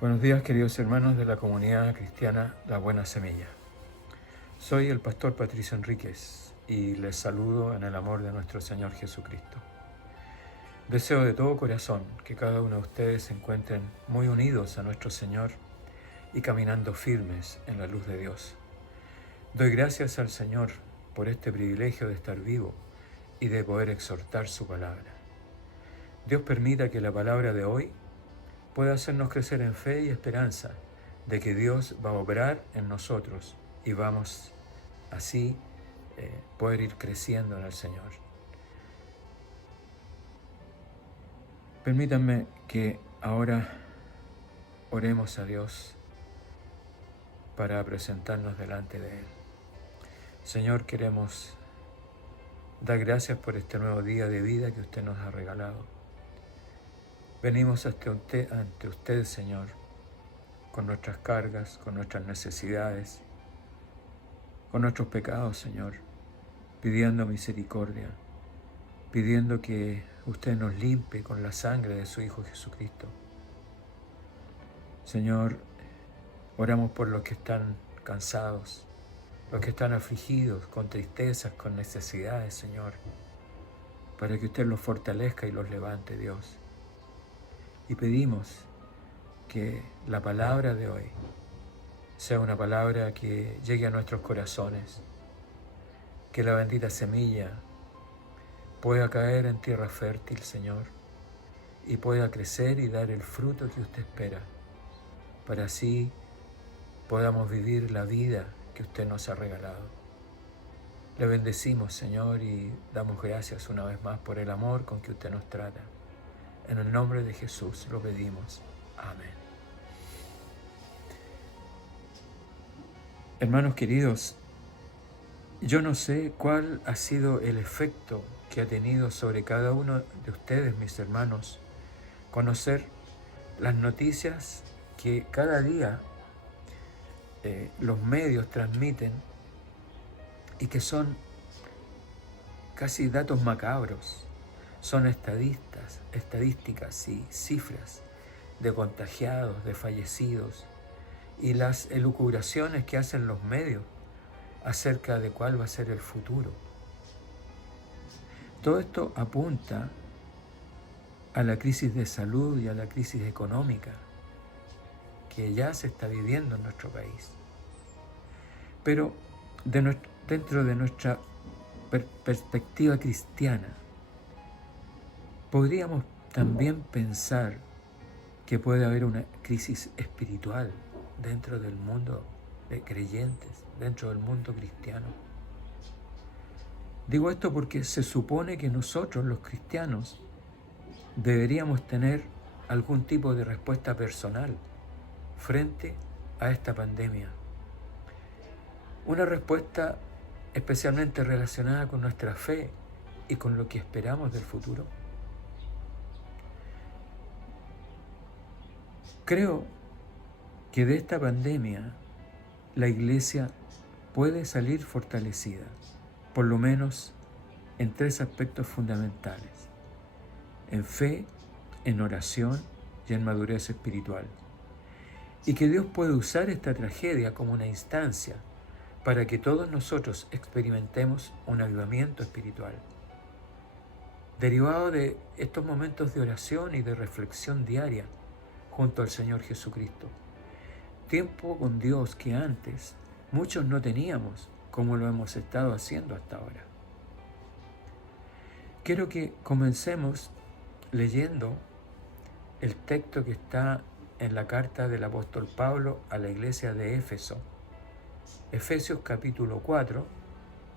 Buenos días, queridos hermanos de la comunidad cristiana La Buena Semilla. Soy el pastor Patricio Enríquez y les saludo en el amor de nuestro Señor Jesucristo. Deseo de todo corazón que cada uno de ustedes se encuentren muy unidos a nuestro Señor y caminando firmes en la luz de Dios. Doy gracias al Señor por este privilegio de estar vivo y de poder exhortar su palabra. Dios permita que la palabra de hoy puede hacernos crecer en fe y esperanza de que Dios va a obrar en nosotros y vamos así poder ir creciendo en el Señor. Permítanme que ahora oremos a Dios para presentarnos delante de Él. Señor, queremos dar gracias por este nuevo día de vida que usted nos ha regalado. Venimos ante usted, Señor, con nuestras cargas, con nuestras necesidades, con nuestros pecados, Señor, pidiendo misericordia, pidiendo que usted nos limpie con la sangre de su Hijo Jesucristo. Señor, oramos por los que están cansados, los que están afligidos, con tristezas, con necesidades, Señor, para que usted los fortalezca y los levante, Dios. Y pedimos que la palabra de hoy sea una palabra que llegue a nuestros corazones, que la bendita semilla pueda caer en tierra fértil, Señor, y pueda crecer y dar el fruto que usted espera, para así podamos vivir la vida que usted nos ha regalado. Le bendecimos, Señor, y damos gracias una vez más por el amor con que usted nos trata. En el nombre de Jesús lo pedimos. Amén. Hermanos queridos, yo no sé cuál ha sido el efecto que ha tenido sobre cada uno de ustedes, mis hermanos, conocer las noticias que cada día los medios transmiten y que son casi datos macabros. Son estadísticas y cifras de contagiados, de fallecidos, y las elucubraciones que hacen los medios acerca de cuál va a ser el futuro. Todo esto apunta a la crisis de salud y a la crisis económica que ya se está viviendo en nuestro país. Pero dentro de nuestra perspectiva cristiana, podríamos también pensar que puede haber una crisis espiritual dentro del mundo de creyentes, dentro del mundo cristiano. Digo esto porque se supone que nosotros, los cristianos, deberíamos tener algún tipo de respuesta personal frente a esta pandemia. Una respuesta especialmente relacionada con nuestra fe y con lo que esperamos del futuro. Creo que de esta pandemia la Iglesia puede salir fortalecida, por lo menos en 3 aspectos fundamentales: en fe, en oración y en madurez espiritual. Y que Dios puede usar esta tragedia como una instancia para que todos nosotros experimentemos un avivamiento espiritual, derivado de estos momentos de oración y de reflexión diaria junto al Señor Jesucristo. Tiempo con Dios que antes muchos no teníamos, como lo hemos estado haciendo hasta ahora. Quiero que comencemos leyendo el texto que está en la carta del apóstol Pablo a la iglesia de Éfeso, Efesios capítulo 4,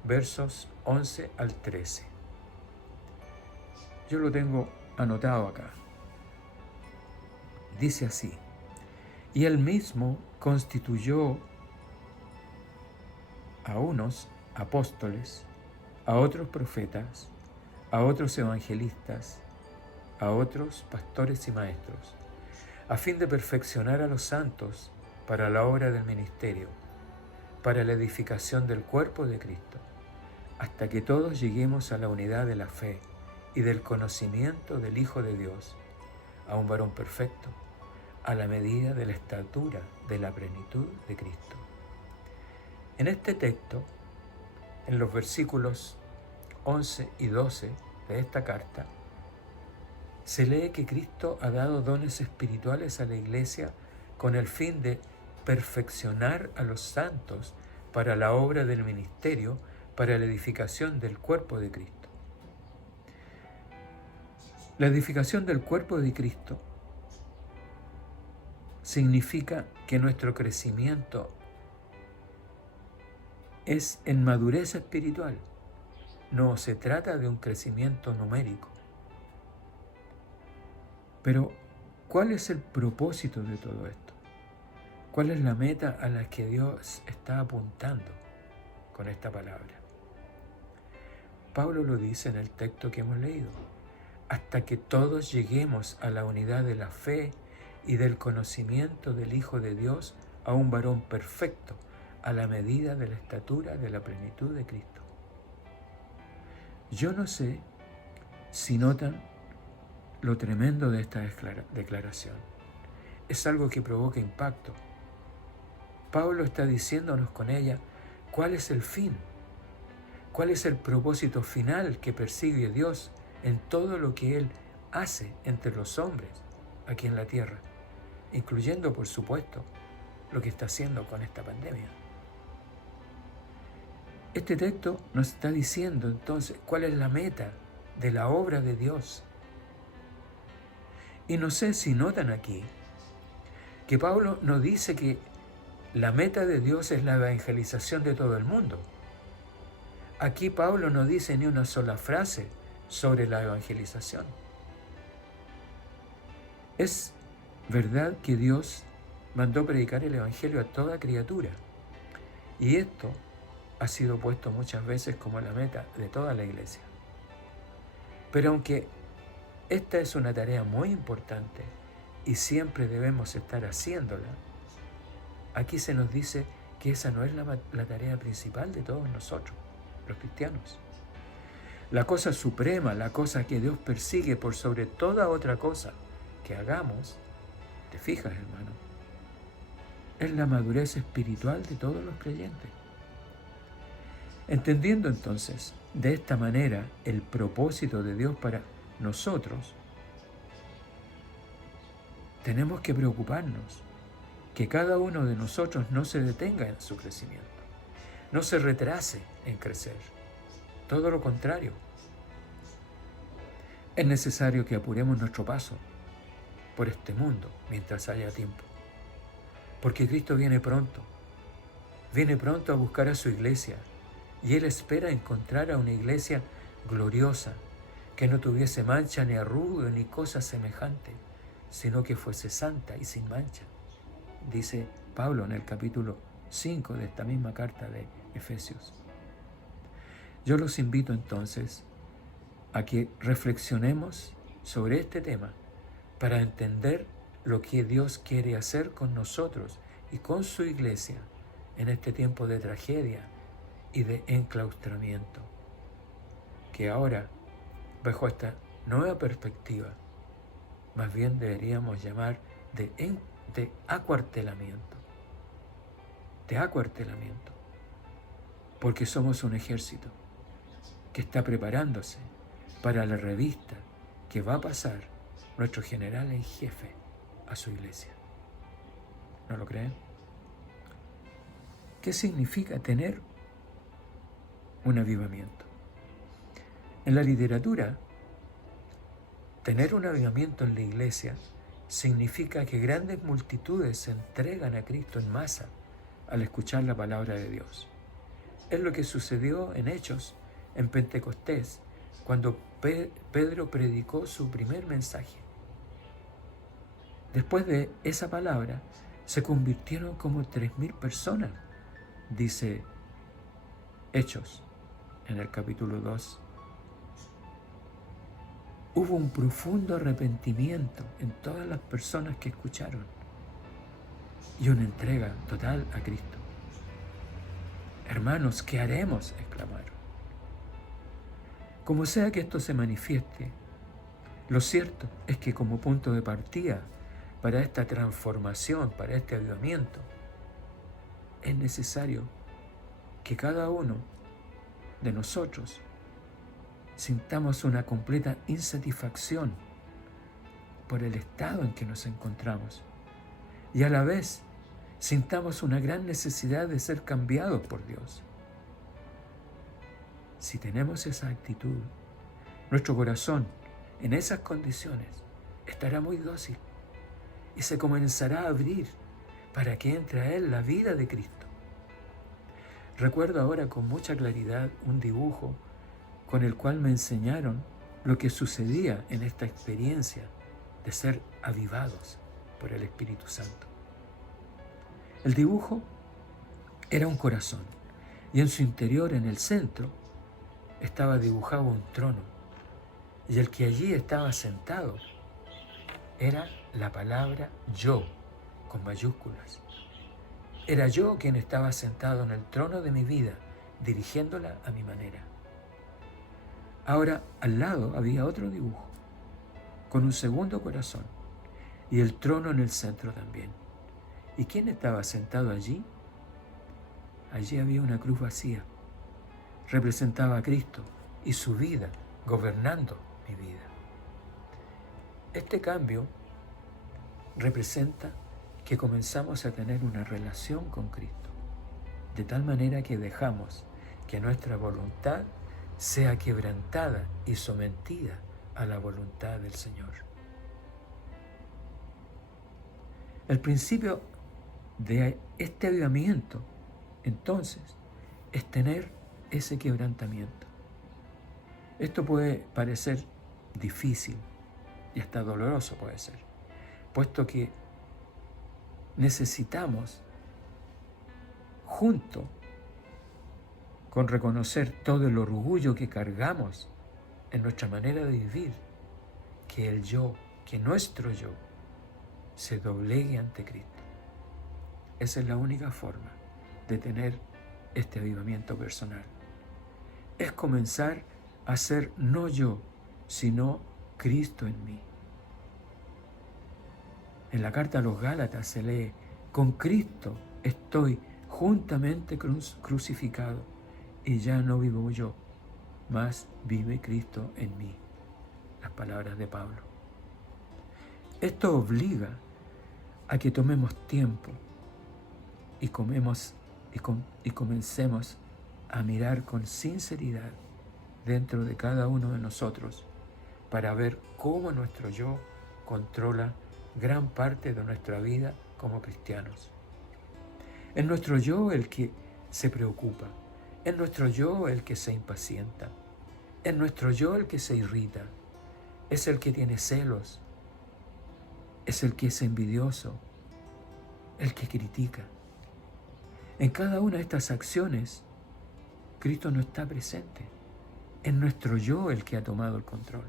versos 11 al 13. Yo lo tengo anotado acá. Dice así: y él mismo constituyó a unos apóstoles, a otros profetas, a otros evangelistas, a otros pastores y maestros, a fin de perfeccionar a los santos para la obra del ministerio, para la edificación del cuerpo de Cristo, hasta que todos lleguemos a la unidad de la fe y del conocimiento del Hijo de Dios, a un varón perfecto, a la medida de la estatura de la plenitud de Cristo. En este texto, en los versículos 11 y 12 de esta carta, se lee que Cristo ha dado dones espirituales a la Iglesia con el fin de perfeccionar a los santos para la obra del ministerio, para la edificación del cuerpo de Cristo. La edificación del cuerpo de Cristo significa que nuestro crecimiento es en madurez espiritual. No se trata de un crecimiento numérico. Pero, ¿cuál es el propósito de todo esto? ¿Cuál es la meta a la que Dios está apuntando con esta palabra? Pablo lo dice en el texto que hemos leído: hasta que todos lleguemos a la unidad de la fe y del conocimiento del Hijo de Dios, a un varón perfecto, a la medida de la estatura de la plenitud de Cristo. Yo no sé si notan lo tremendo de esta declaración. Es algo que provoca impacto. Pablo está diciéndonos con ella cuál es el fin, cuál es el propósito final que persigue Dios en todo lo que Él hace entre los hombres aquí en la tierra, incluyendo, por supuesto, lo que está haciendo con esta pandemia. Este texto nos está diciendo entonces cuál es la meta de la obra de Dios. Y no sé si notan aquí que Pablo no dice que la meta de Dios es la evangelización de todo el mundo. Aquí Pablo no dice ni una sola frase sobre la evangelización. Es verdad que Dios mandó predicar el evangelio a toda criatura, y esto ha sido puesto muchas veces como la meta de toda la iglesia. Pero aunque esta es una tarea muy importante y siempre debemos estar haciéndola, aquí se nos dice que esa no es la tarea principal de todos nosotros, los cristianos. La cosa suprema, la cosa que Dios persigue por sobre toda otra cosa que hagamos, ¿te fijas, hermano? Es la madurez espiritual de todos los creyentes. Entendiendo entonces de esta manera el propósito de Dios para nosotros, tenemos que preocuparnos que cada uno de nosotros no se detenga en su crecimiento, no se retrase en crecer. Todo lo contrario. Es necesario que apuremos nuestro paso por este mundo mientras haya tiempo, porque Cristo viene pronto a buscar a su iglesia, y Él espera encontrar a una iglesia gloriosa, que no tuviese mancha ni arruga ni cosa semejante, sino que fuese santa y sin mancha, dice Pablo en el capítulo 5 de esta misma carta de Efesios. Yo los invito entonces a que reflexionemos sobre este tema para entender lo que Dios quiere hacer con nosotros y con su iglesia en este tiempo de tragedia y de enclaustramiento, que ahora, bajo esta nueva perspectiva, más bien deberíamos llamar de acuartelamiento, porque somos un ejército que está preparándose para la revista que va a pasar nuestro general en jefe a su iglesia. ¿No lo creen? ¿Qué significa tener un avivamiento? En la literatura, tener un avivamiento en la iglesia significa que grandes multitudes se entregan a Cristo en masa al escuchar la palabra de Dios. Es lo que sucedió en Hechos, en Pentecostés, cuando Pedro predicó su primer mensaje. Después de esa palabra, se convirtieron como 3.000 personas, dice Hechos, en el capítulo 2. Hubo un profundo arrepentimiento en todas las personas que escucharon y una entrega total a Cristo. Hermanos, ¿qué haremos?, exclamaron. Como sea que esto se manifieste, lo cierto es que como punto de partida para esta transformación, para este avivamiento, es necesario que cada uno de nosotros sintamos una completa insatisfacción por el estado en que nos encontramos y a la vez sintamos una gran necesidad de ser cambiados por Dios. Si tenemos esa actitud, nuestro corazón en esas condiciones estará muy dócil y se comenzará a abrir para que entre a él la vida de Cristo. Recuerdo ahora con mucha claridad un dibujo con el cual me enseñaron lo que sucedía en esta experiencia de ser avivados por el Espíritu Santo. El dibujo era un corazón y en su interior, en el centro, estaba dibujado un trono y el que allí estaba sentado era la palabra yo, con mayúsculas. Era yo quien estaba sentado en el trono de mi vida, dirigiéndola a mi manera. Ahora, al lado había otro dibujo, con un segundo corazón, y el trono en el centro también. ¿Y quién estaba sentado allí? Allí había una cruz vacía. Representaba a Cristo y su vida, gobernando mi vida. Este cambio representa que comenzamos a tener una relación con Cristo, de tal manera que dejamos que nuestra voluntad sea quebrantada y sometida a la voluntad del Señor. El principio de este avivamiento, entonces, es tener ese quebrantamiento. Esto puede parecer difícil y hasta doloroso puede ser, puesto que necesitamos, junto con reconocer todo el orgullo que cargamos en nuestra manera de vivir, que el yo, que nuestro yo, se doblegue ante Cristo. Esa es la única forma de tener este avivamiento personal. Es comenzar a ser no yo, sino Cristo en mí. En la carta a los Gálatas se lee: con Cristo estoy juntamente crucificado, y ya no vivo yo, mas vive Cristo en mí. Las palabras de Pablo. Esto obliga a que tomemos tiempo y comencemos a mirar con sinceridad dentro de cada uno de nosotros para ver cómo nuestro yo controla gran parte de nuestra vida como cristianos. Es nuestro yo el que se preocupa, es nuestro yo el que se impacienta, es nuestro yo el que se irrita, es el que tiene celos, es el que es envidioso, el que critica. En cada una de estas acciones, Cristo no está presente. Es nuestro yo el que ha tomado el control.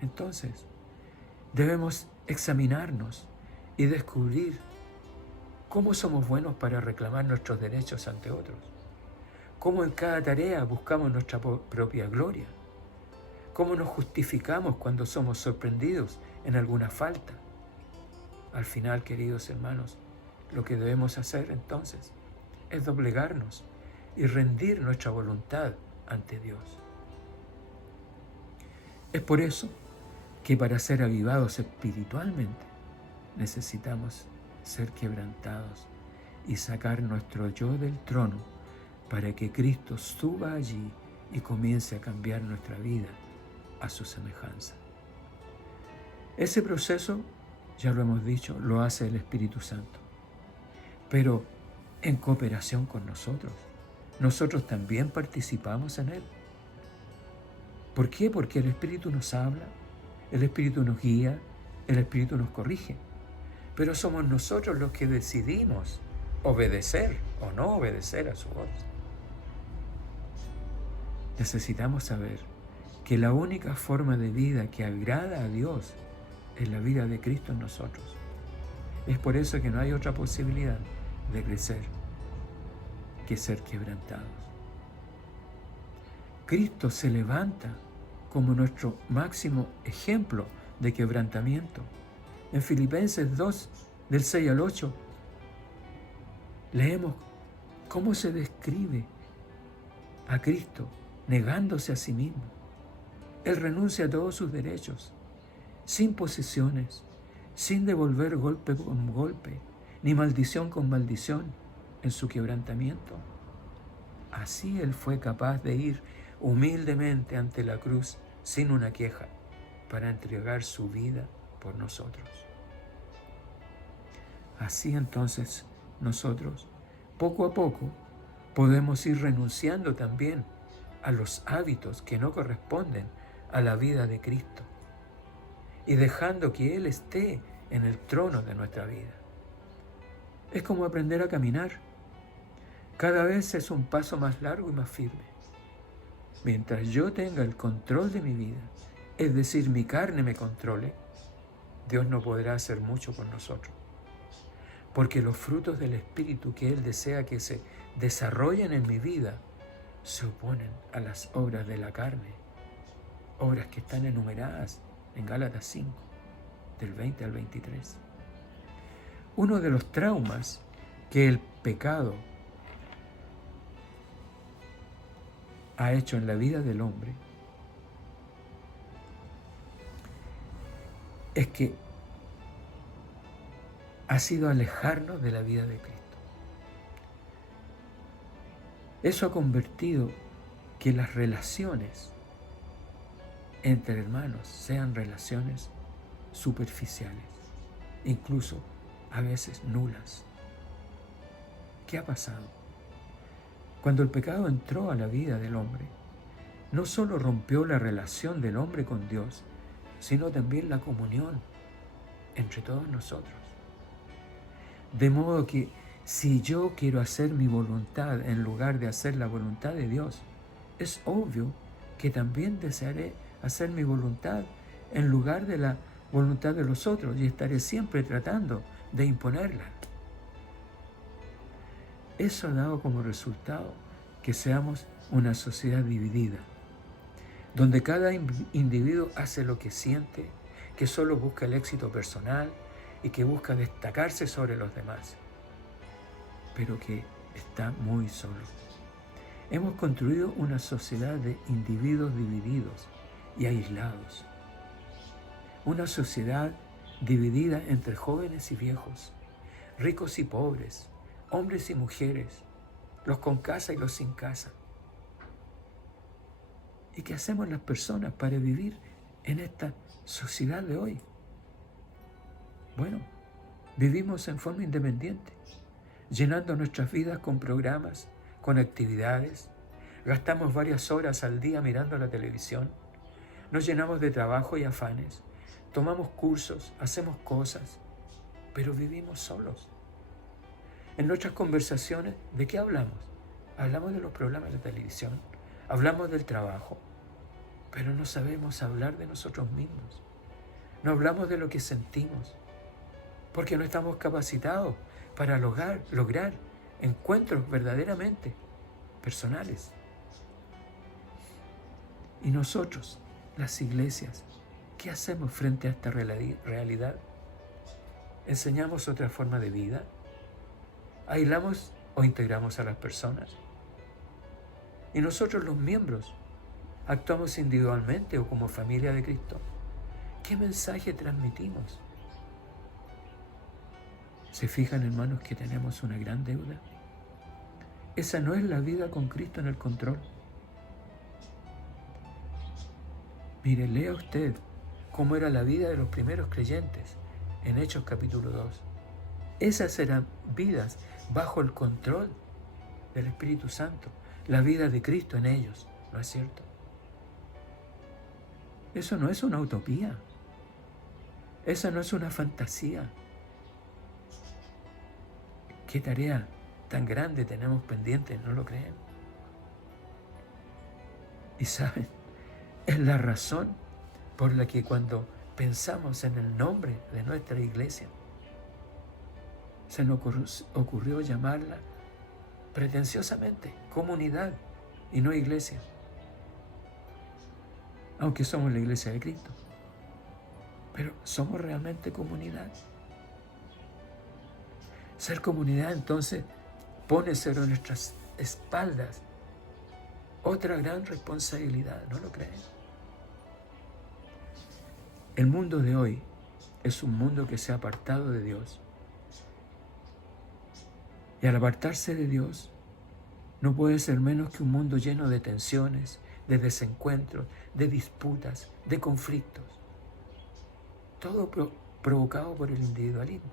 Entonces, debemos examinarnos y descubrir cómo somos buenos para reclamar nuestros derechos ante otros, cómo en cada tarea buscamos nuestra propia gloria, cómo nos justificamos cuando somos sorprendidos en alguna falta. Al final, queridos hermanos, lo que debemos hacer entonces es doblegarnos y rendir nuestra voluntad ante Dios. Es por eso que para ser avivados espiritualmente necesitamos ser quebrantados y sacar nuestro yo del trono para que Cristo suba allí y comience a cambiar nuestra vida a su semejanza. Ese proceso, ya lo hemos dicho, lo hace el Espíritu Santo, pero en cooperación con nosotros. Nosotros también participamos en él. ¿Por qué? Porque el Espíritu nos habla, el Espíritu nos guía, el Espíritu nos corrige. Pero somos nosotros los que decidimos obedecer o no obedecer a su voz. Necesitamos saber que la única forma de vida que agrada a Dios es la vida de Cristo en nosotros. Es por eso que no hay otra posibilidad de crecer que ser quebrantados. Cristo se levanta como nuestro máximo ejemplo de quebrantamiento En Filipenses 2, del 6 al 8, leemos cómo se describe a Cristo negándose a sí mismo. Él renuncia a todos sus derechos, sin posesiones, sin devolver golpe con golpe, ni maldición con maldición en su quebrantamiento. Así Él fue capaz de ir humildemente ante la cruz sin una queja para entregar su vida por nosotros. Así entonces nosotros, poco a poco, podemos ir renunciando también a los hábitos que no corresponden a la vida de Cristo y dejando que Él esté en el trono de nuestra vida. Es como aprender a caminar. Cada vez es un paso más largo y más firme. Mientras yo tenga el control de mi vida, es decir, mi carne me controle, Dios no podrá hacer mucho con nosotros. Porque los frutos del Espíritu que Él desea que se desarrollen en mi vida se oponen a las obras de la carne, obras que están enumeradas en Gálatas 5, del 20 al 23. Uno de los traumas que el pecado ha hecho en la vida del hombre es que ha sido alejarnos de la vida de Cristo. Eso ha convertido que las relaciones entre hermanos sean relaciones superficiales, incluso a veces nulas. ¿Qué ha pasado? Cuando el pecado entró a la vida del hombre, no solo rompió la relación del hombre con Dios, sino también la comunión entre todos nosotros. De modo que si yo quiero hacer mi voluntad en lugar de hacer la voluntad de Dios, es obvio que también desearé hacer mi voluntad en lugar de la voluntad de los otros y estaré siempre tratando de imponerla. Eso ha dado como resultado que seamos una sociedad dividida, donde cada individuo hace lo que siente, que solo busca el éxito personal y que busca destacarse sobre los demás, pero que está muy solo. Hemos construido una sociedad de individuos divididos y aislados. Una sociedad dividida entre jóvenes y viejos, ricos y pobres, hombres y mujeres, los con casa y los sin casa. ¿Y qué hacemos las personas para vivir en esta sociedad de hoy? Bueno, vivimos en forma independiente, llenando nuestras vidas con programas, con actividades. Gastamos varias horas al día mirando la televisión. Nos llenamos de trabajo y afanes. Tomamos cursos, hacemos cosas, pero vivimos solos. En nuestras conversaciones, ¿de qué hablamos? Hablamos de los programas de televisión, hablamos del trabajo, pero no sabemos hablar de nosotros mismos. No hablamos de lo que sentimos, porque no estamos capacitados para lograr encuentros verdaderamente personales. Y nosotros, las iglesias, ¿qué hacemos frente a esta realidad? ¿Enseñamos otra forma de vida? ¿Aislamos o integramos a las personas? Y nosotros los miembros, ¿actuamos individualmente o como familia de Cristo? ¿Qué mensaje transmitimos? ¿Se fijan, hermanos, que tenemos una gran deuda? Esa no es la vida con Cristo en el control. Mire, lea usted cómo era la vida de los primeros creyentes en Hechos capítulo 2. Esas eran vidas bajo el control del Espíritu Santo, la vida de Cristo en ellos, ¿no es cierto? Eso no es una utopía, esa no es una fantasía. ¿Qué tarea tan grande tenemos pendiente? ¿No lo creen? Y saben, es la razón por la que cuando pensamos en el nombre de nuestra iglesia, se nos ocurrió llamarla pretenciosamente comunidad y no iglesia, aunque somos la iglesia de Cristo. Pero ¿somos realmente comunidad? Ser comunidad entonces pone sobre nuestras espaldas otra gran responsabilidad, ¿no lo creen? El mundo de hoy es un mundo que se ha apartado de Dios. Y al apartarse de Dios, no puede ser menos que un mundo lleno de tensiones, de desencuentros, de disputas, de conflictos. Todo provocado por el individualismo.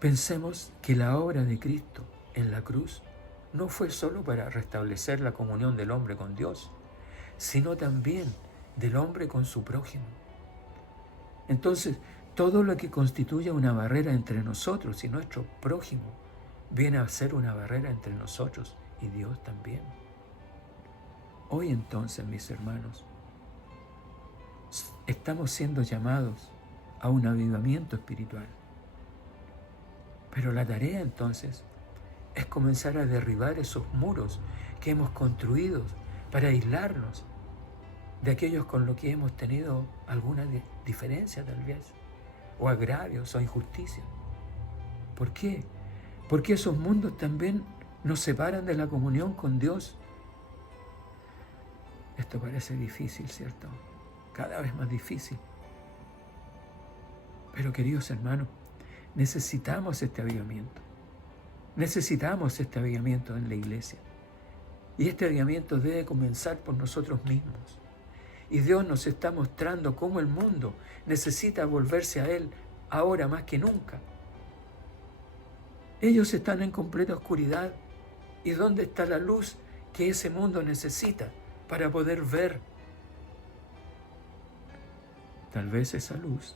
Pensemos que la obra de Cristo en la cruz no fue solo para restablecer la comunión del hombre con Dios, sino también del hombre con su prójimo. Entonces, todo lo que constituye una barrera entre nosotros y nuestro prójimo viene a ser una barrera entre nosotros y Dios también. Hoy entonces, mis hermanos, estamos siendo llamados a un avivamiento espiritual. Pero la tarea entonces es comenzar a derribar esos muros que hemos construido para aislarnos de aquellos con los que hemos tenido alguna diferencia tal vez, o agravios o injusticias. ¿Por qué? Porque esos mundos también nos separan de la comunión con Dios. Esto parece difícil, ¿cierto? Cada vez más difícil. Pero queridos hermanos, necesitamos este avivamiento. Necesitamos este avivamiento en la iglesia. Y este avivamiento debe comenzar por nosotros mismos. Y Dios nos está mostrando cómo el mundo necesita volverse a Él ahora más que nunca. Ellos están en completa oscuridad. ¿Y dónde está la luz que ese mundo necesita para poder ver? Tal vez esa luz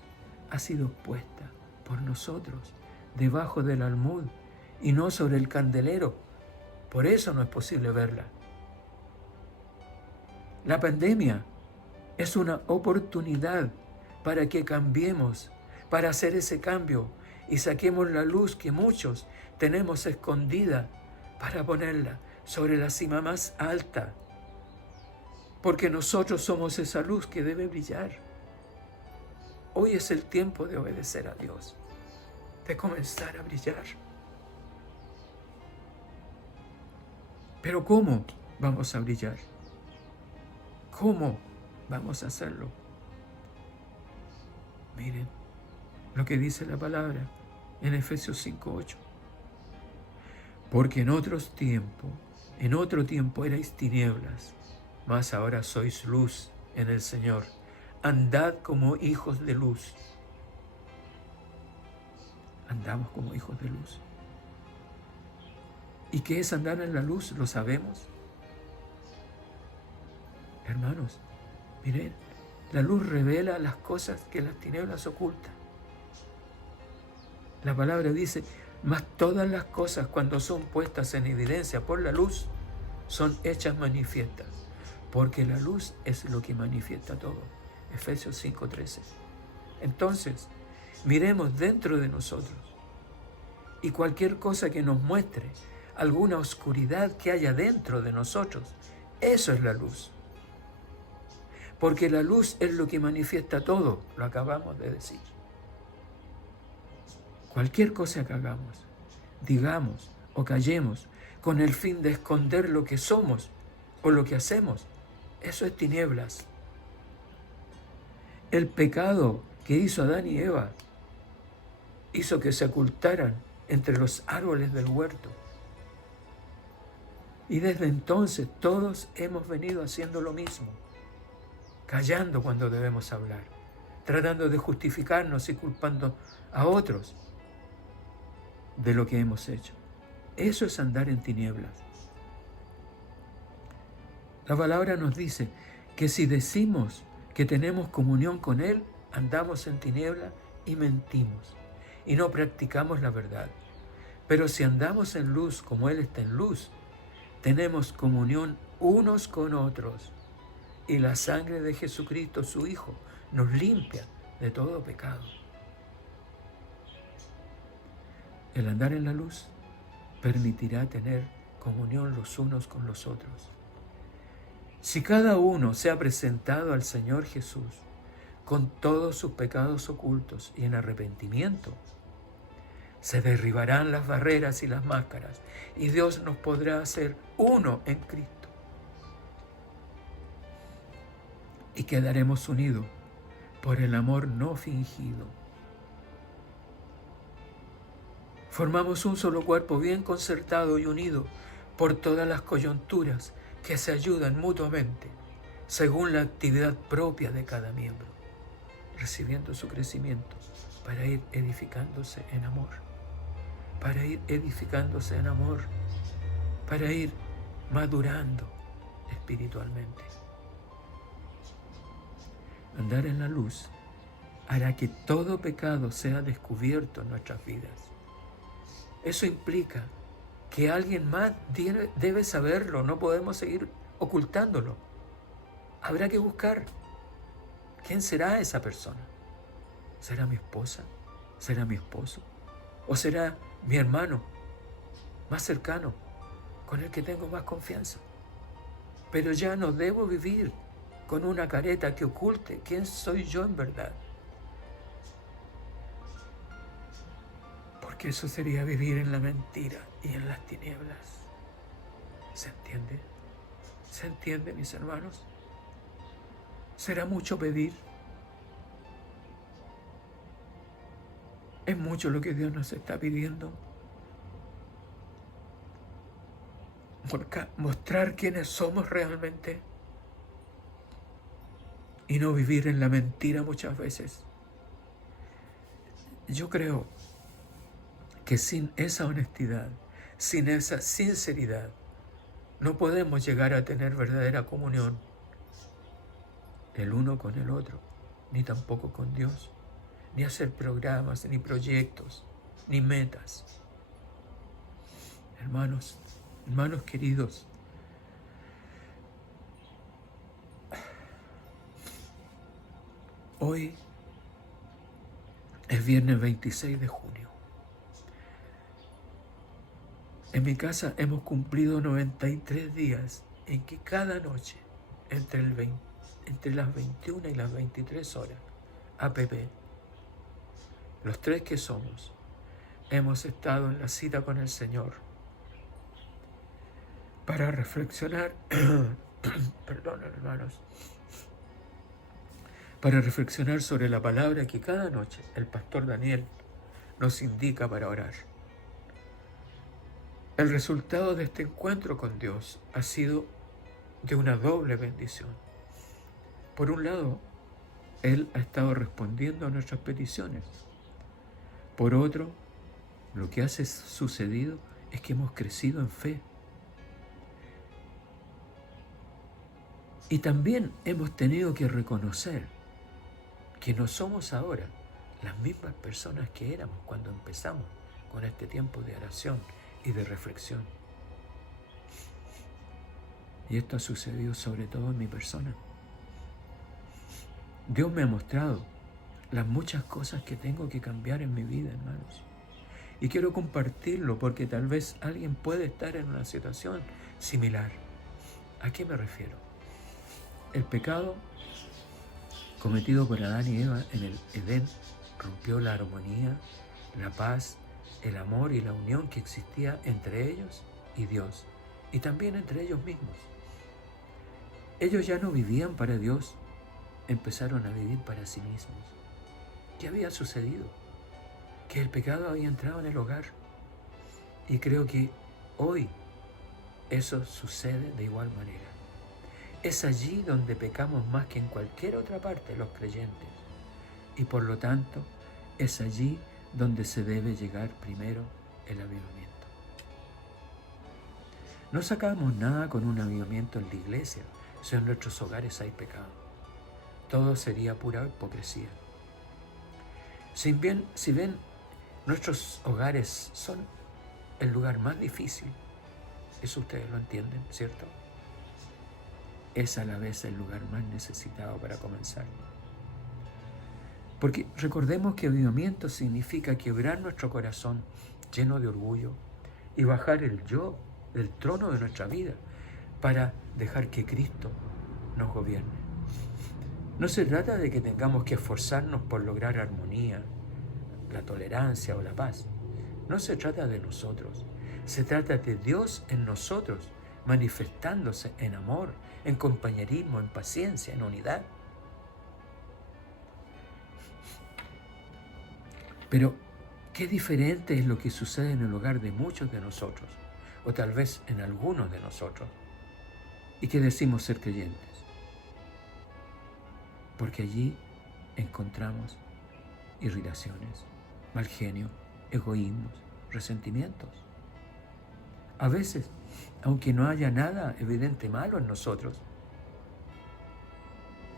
ha sido puesta por nosotros debajo del almud y no sobre el candelero. Por eso no es posible verla. La pandemia es una oportunidad para que cambiemos, para hacer ese cambio y saquemos la luz que muchos tenemos escondida para ponerla sobre la cima más alta. Porque nosotros somos esa luz que debe brillar. Hoy es el tiempo de obedecer a Dios, de comenzar a brillar. Pero ¿cómo vamos a brillar? ¿Cómo vamos a hacerlo? Miren lo que dice la palabra en Efesios 5:8. Porque en otro tiempo erais tinieblas, mas ahora sois luz en el Señor. Andad como hijos de luz. Andamos como hijos de luz. ¿Y qué es andar en la luz? ¿Lo sabemos? Hermanos, miren, la luz revela las cosas que las tinieblas ocultan. La palabra dice, mas todas las cosas cuando son puestas en evidencia por la luz, son hechas manifiestas, porque la luz es lo que manifiesta todo. Efesios 5:13. Entonces, miremos dentro de nosotros y cualquier cosa que nos muestre alguna oscuridad que haya dentro de nosotros, eso es la luz. Porque la luz es lo que manifiesta todo, lo acabamos de decir. Cualquier cosa que hagamos, digamos o callemos con el fin de esconder lo que somos o lo que hacemos, eso es tinieblas. El pecado que hizo Adán y Eva hizo que se ocultaran entre los árboles del huerto. Y desde entonces todos hemos venido haciendo lo mismo, callando cuando debemos hablar, tratando de justificarnos y culpando a otros de lo que hemos hecho. Eso es andar en tinieblas. La palabra nos dice que si decimos que tenemos comunión con Él, andamos en tinieblas y mentimos, y no practicamos la verdad. Pero si andamos en luz como Él está en luz, tenemos comunión unos con otros, y la sangre de Jesucristo, su Hijo, nos limpia de todo pecado. El andar en la luz permitirá tener comunión los unos con los otros. Si cada uno se ha presentado al Señor Jesús con todos sus pecados ocultos y en arrepentimiento, se derribarán las barreras y las máscaras y Dios nos podrá hacer uno en Cristo. Y quedaremos unidos por el amor no fingido. Formamos un solo cuerpo bien concertado y unido por todas las coyunturas que se ayudan mutuamente según la actividad propia de cada miembro, recibiendo su crecimiento para ir edificándose en amor, para ir edificándose en amor, para ir madurando espiritualmente. Andar en la luz hará que todo pecado sea descubierto en nuestras vidas. Eso implica que alguien más debe saberlo, no podemos seguir ocultándolo. Habrá que buscar quién será esa persona. ¿Será mi esposa? ¿Será mi esposo? ¿O será mi hermano más cercano, con el que tengo más confianza? Pero ya no debo vivir con una careta que oculte quién soy yo en verdad. Porque eso sería vivir en la mentira y en las tinieblas. ¿Se entiende? ¿Se entiende, mis hermanos? ¿Será mucho pedir? ¿Es mucho lo que Dios nos está pidiendo? Mostrar quiénes somos realmente y no vivir en la mentira muchas veces. Yo creo que sin esa honestidad, sin esa sinceridad, no podemos llegar a tener verdadera comunión el uno con el otro, ni tampoco con Dios, ni hacer programas, ni proyectos, ni metas. Hermanos queridos, hoy es viernes 26 de junio. En mi casa hemos cumplido 93 días en que cada noche, entre las 21 y las 23 horas, APP, los tres que somos, hemos estado en la cita con el Señor para reflexionar, perdón, hermanos, para reflexionar sobre la palabra que cada noche el pastor Daniel nos indica para orar. El resultado de este encuentro con Dios ha sido de una doble bendición. Por un lado, Él ha estado respondiendo a nuestras peticiones. Por otro, lo que ha sucedido es que hemos crecido en fe. Y también hemos tenido que reconocer que no somos ahora las mismas personas que éramos cuando empezamos con este tiempo de oración y de reflexión. Y esto ha sucedido sobre todo en mi persona. Dios me ha mostrado las muchas cosas que tengo que cambiar en mi vida, hermanos. Y quiero compartirlo porque tal vez alguien puede estar en una situación similar. ¿A qué me refiero? El pecado cometido por Adán y Eva en el Edén rompió la armonía, la paz, el amor y la unión que existía entre ellos y Dios, y también entre ellos mismos. Ellos ya no vivían para Dios, empezaron a vivir para sí mismos. ¿Qué había sucedido? Que el pecado había entrado en el hogar. Y creo que hoy eso sucede de igual manera. Es allí donde pecamos más que en cualquier otra parte los creyentes. Y por lo tanto, es allí donde se debe llegar primero el avivamiento. No sacamos nada con un avivamiento en la iglesia si en nuestros hogares hay pecado. Todo sería pura hipocresía. Si ven, nuestros hogares son el lugar más difícil, eso ustedes lo entienden, ¿cierto? Es a la vez el lugar más necesitado para comenzar. Porque recordemos que avivamiento significa quebrar nuestro corazón lleno de orgullo y bajar el yo del trono de nuestra vida para dejar que Cristo nos gobierne. No se trata de que tengamos que esforzarnos por lograr armonía, la tolerancia o la paz. No se trata de nosotros. Se trata de Dios en nosotros, manifestándose en amor, en compañerismo, en paciencia, en unidad. Pero qué diferente es lo que sucede en el hogar de muchos de nosotros, o tal vez en algunos de nosotros, y que decimos ser creyentes. Porque allí encontramos irritaciones, mal genio, egoísmos, resentimientos. A veces, aunque no haya nada evidente malo en nosotros,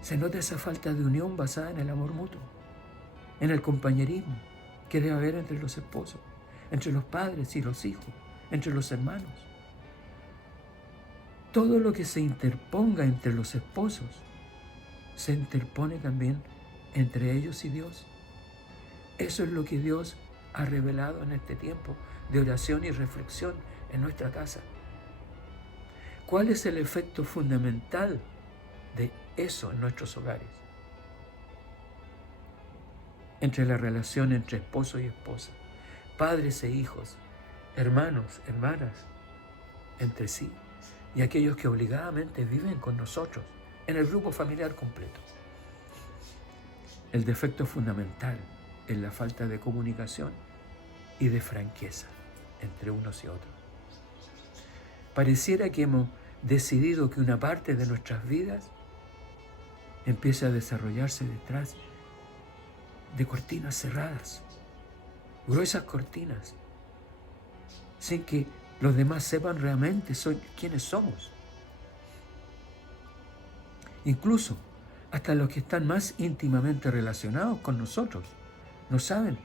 se nota esa falta de unión basada en el amor mutuo, en el compañerismo que debe haber entre los esposos, entre los padres y los hijos, entre los hermanos. Todo lo que se interponga entre los esposos se interpone también entre ellos y Dios. Eso es lo que Dios ha revelado en este tiempo de oración y reflexión en nuestra casa. ¿Cuál es el efecto fundamental de eso en nuestros hogares? Entre la relación entre esposo y esposa, padres e hijos, hermanos, hermanas, entre sí, y aquellos que obligadamente viven con nosotros en el grupo familiar completo. El defecto fundamental es la falta de comunicación y de franqueza entre unos y otros. Pareciera que hemos decidido que una parte de nuestras vidas empiece a desarrollarse detrás de cortinas cerradas, gruesas cortinas, sin que los demás sepan realmente quiénes somos. Incluso hasta los que están más íntimamente relacionados con nosotros no saben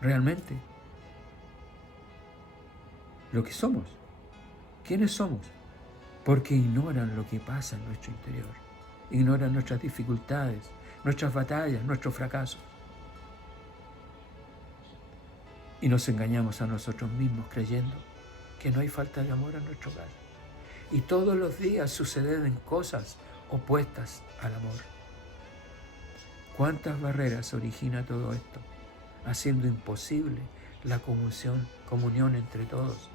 realmente lo que somos, quiénes somos, porque ignoran lo que pasa en nuestro interior, ignoran nuestras dificultades, nuestras batallas, nuestros fracasos. Y nos engañamos a nosotros mismos creyendo que no hay falta de amor en nuestro hogar. Y todos los días suceden cosas opuestas al amor. ¿Cuántas barreras origina todo esto, haciendo imposible la comunión entre todos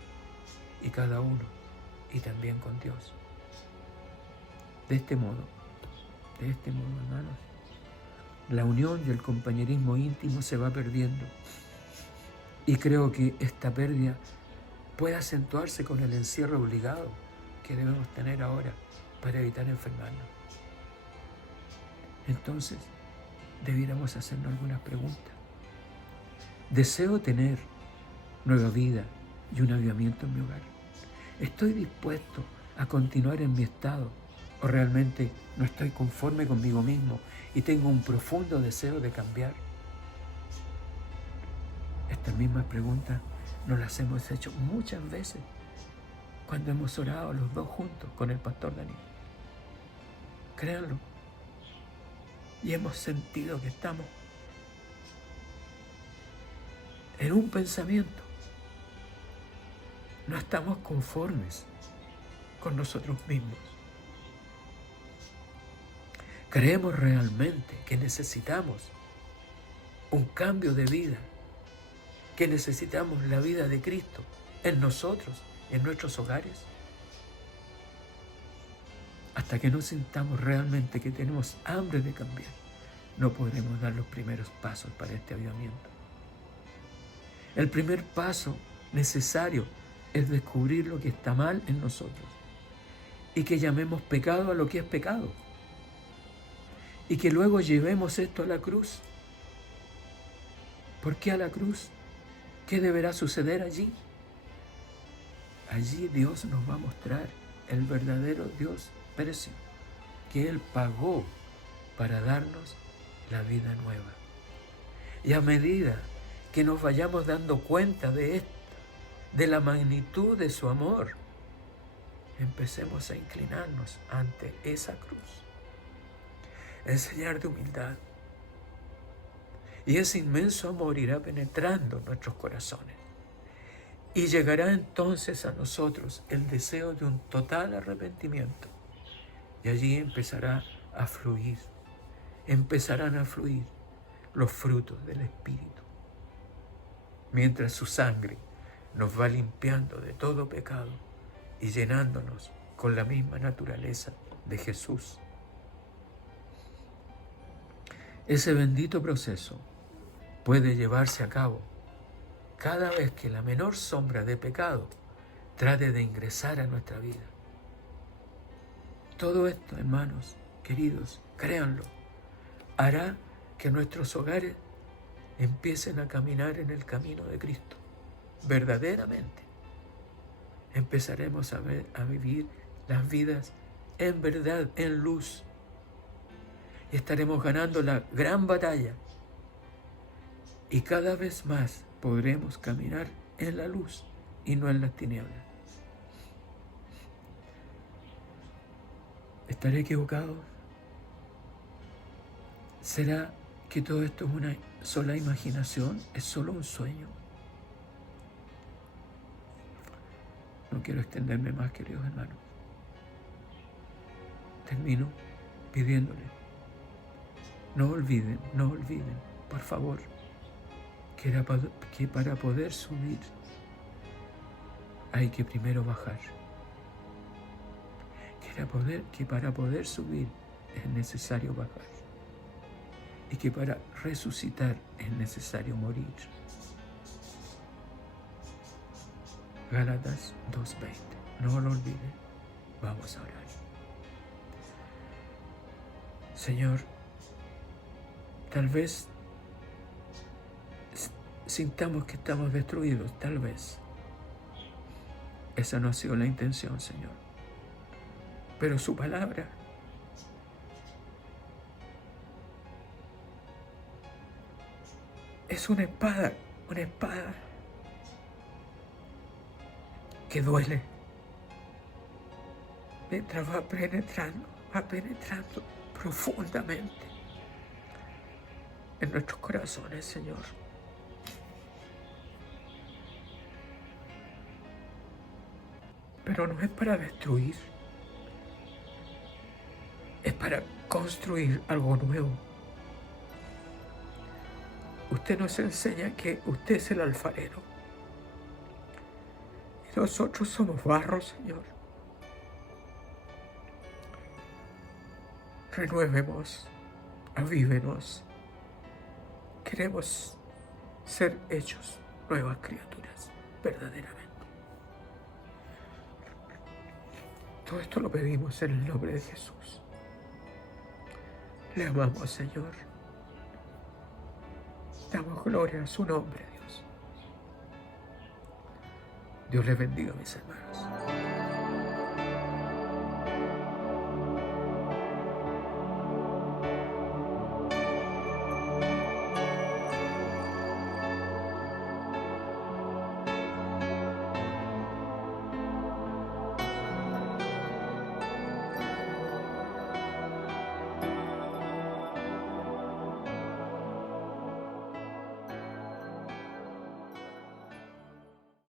y cada uno, y también con Dios? De este modo, hermanos, la unión y el compañerismo íntimo se va perdiendo. Y creo que esta pérdida puede acentuarse con el encierro obligado que debemos tener ahora para evitar enfermarnos. Entonces, debiéramos hacernos algunas preguntas. ¿Deseo tener nueva vida y un avivamiento en mi hogar? ¿Estoy dispuesto a continuar en mi estado? ¿O realmente no estoy conforme conmigo mismo y tengo un profundo deseo de cambiar? Estas mismas preguntas nos las hemos hecho muchas veces cuando hemos orado los dos juntos con el pastor Daniel. Créanlo. Y hemos sentido que estamos en un pensamiento. No estamos conformes con nosotros mismos. Creemos realmente que necesitamos un cambio de vida, que necesitamos la vida de Cristo en nosotros, en nuestros hogares. Hasta que no sintamos realmente que tenemos hambre de cambiar, no podremos dar los primeros pasos para este avivamiento. El primer paso necesario es descubrir lo que está mal en nosotros y que llamemos pecado a lo que es pecado. Y que luego llevemos esto a la cruz. ¿Por qué a la cruz? ¿Qué deberá suceder allí? Allí Dios nos va a mostrar el verdadero Dios precio que Él pagó para darnos la vida nueva. Y a medida que nos vayamos dando cuenta de esto, de la magnitud de su amor, empecemos a inclinarnos ante esa cruz, enseñar de humildad. Y ese inmenso amor irá penetrando nuestros corazones. Y llegará entonces a nosotros el deseo de un total arrepentimiento. Y allí empezarán a fluir los frutos del Espíritu. Mientras su sangre nos va limpiando de todo pecado y llenándonos con la misma naturaleza de Jesús. Ese bendito proceso puede llevarse a cabo cada vez que la menor sombra de pecado trate de ingresar a nuestra vida. Todo esto, hermanos, queridos, créanlo, hará que nuestros hogares empiecen a caminar en el camino de Cristo. Verdaderamente empezaremos a vivir las vidas en verdad, en luz. Y estaremos ganando la gran batalla. Y cada vez más podremos caminar en la luz y no en las tinieblas. ¿Estaré equivocado? ¿Será que todo esto es una sola imaginación? ¿Es solo un sueño? No quiero extenderme más, queridos hermanos. Termino pidiéndole, no olviden, por favor, que para poder subir hay que primero bajar. Que para poder subir es necesario bajar. Y que para resucitar es necesario morir. Gálatas 2:20. No lo olviden. Vamos a orar. Señor, tal vez sintamos que estamos destruidos, tal vez. Esa no ha sido la intención, Señor. Pero su palabra es una espada que duele. Mientras va penetrando profundamente en nuestros corazones, Señor. Pero no es para destruir, es para construir algo nuevo. Usted nos enseña que usted es el alfarero y nosotros somos barro, Señor. Renuévenos, avívenos. Queremos ser hechos nuevas criaturas, verdaderamente. Todo esto lo pedimos en el nombre de Jesús. Le amamos, Señor. Damos gloria a su nombre, Dios. Dios les bendiga, mis hermanos.